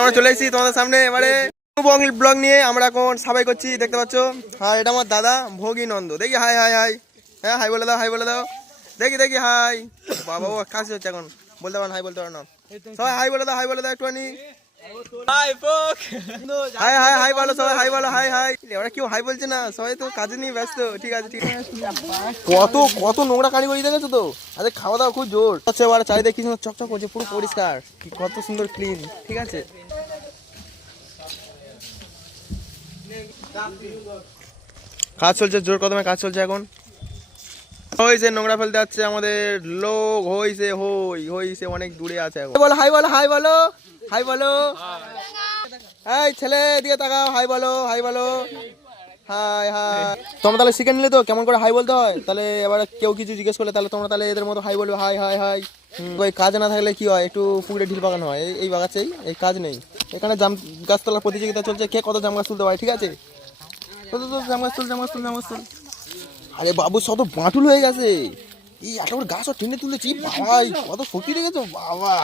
আমরা চলে এসেছি তোমাদের সামনে এবারে ব্লগ নিয়ে। আমরা এখন সাবাই করছি, দেখতে পাচ্ছ। হ্যাঁ, এটা আমার দাদা ভোগী নন্দ। দেখি হাই হাই হাই, হ্যাঁ হাই বলে দাও, হাই বলে দাও। দেখি দেখি হাই। বাবা ও কাশি হচ্ছে এখন, বলতে পারো হাই, বলতে পারো না। সবাই হাই বলে দাও, হাই বলে দাও একটুখানি। হাই হাই হাই বলো সবাই, হাই বলো, হাই হাই। ওরা কেউ হাই বলছে না, সবাই তো কাজে নিয়ে ব্যস্ত। ঠিক আছে ঠিক আছে। কত কত নোংরা কারিগরি দেখেছো তো। আরে খাওয়া দাওয়া খুব জোর হচ্ছে। এবার চারিদিকে কি সুন্দর চকচক করছে, পুরো পরিষ্কার, কত সুন্দর ক্লিন। ঠিক আছে, কাজ চলছে, জোর কদমে কাজ চলছে এখন। হইছে নোংরা ফেলতে যাচ্ছে আমাদের লোক, হইছে হইছে অনেক দূরে আছে এখন। বলো হাই বলো, হাই বলো, হাই বলো। এই ছেলে দিয়ে তাকাও, হাই বলো, হাই বলো, হাই হাই। তোমরা তাহলে শিখে নিলে তো কেমন করে হাই বলতে হয়। তাহলে এবার কেউ কিছু জিজ্ঞেস করলে তাহলে তোমরা তাহলে এদের মতো হাই বলবে, হাই হাই হাই। ওই কাজ না থাকলে কি হয়, একটু পুকুরে ঢিল বাগানো হয়। এই বাগাচ্ছেই, এই কাজ নেই। এখানে জাম গাছ তোলার প্রতিযোগিতা চলছে, কে কত জাম গাছ তুলতে পারে। ঠিক আছে, জাম গাছ তুল, জাম গাছ তুল, জাম গাছ তুল। আরে বাবু সব তো বাঁটুল হয়ে গেছে। এই এত বড় গাছ টেনে তুলেছি, ভাই কত শক্তি দেখেছো বাবা।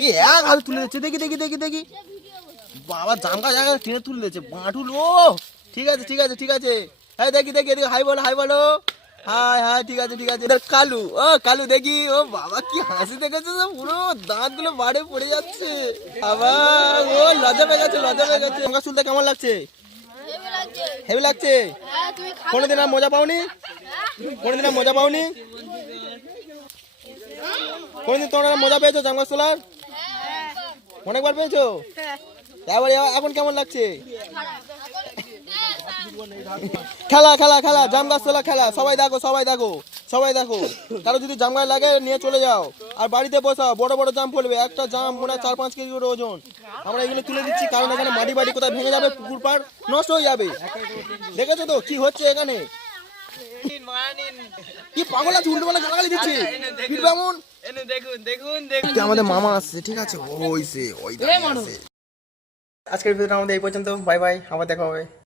এই এক হাতে তুলে দিচ্ছে, দেখি দেখি দেখি দেখি। বাবা জাম গাছ এক হাতে টেনে তুলে দিচ্ছে, বাঁটুল। ও ঠিক আছে ঠিক আছে ঠিক আছে। হ্যাঁ দেখি দেখি দেখি, হাই বলো, হাই বলো, হাই হাই। ঠিক আছে ঠিক আছে। কালু, ও কালু দেখি, ও বাবা কি হাসি দেখেছো, পুরো দাঁত গুলো বাড়ে পড়ে যাচ্ছে। আবার ও লজ্জা পেয়ে গেছে, লজ্জা পেয়ে গেছে। জাম গাছ তুলতে কেমন লাগছে? হেভি লাগছে। কোনোদিন আর মজা পাওনি? কোনোদিন আর মজা পাওনি? কোনোদিন তোমরা মজা পেয়েছো জাম গাছ তোলার? অনেকবার পেয়েছো? তারপরে এখন কেমন লাগছে? খেলা খেলা খেলা, জাম গাছ তোলা খেলা। সবাই দেখো, সবাই দেখো, সবাই দেখো। কারো যদি জাম গাছ লাগে নিয়ে চলে যাও, আর বাড়িতে বসাও। বড় বড় জাম পড়বে, একটা জাম মনে হয় 4-5 কেজি করে ওজন। আমরা এগুলো তুলে দিচ্ছি কারণ এখানে মাটি বাড়ি কোথায় ভেঙে যাবে, পুকুর পাড় নষ্ট হয়ে যাবে। দেখেছো তো কি হচ্ছে এখানে? কি পাগল আছে, উল্টো পাল্টা গালাগালি দিচ্ছে। দেখুন দেখুন দেখুন, আমাদের মামা আসছে। ঠিক আছে, ওইছে ওই। আজকের ভিডিওটা আমাদের এই পর্যন্ত। বাই বাই, আবার দেখা হবে।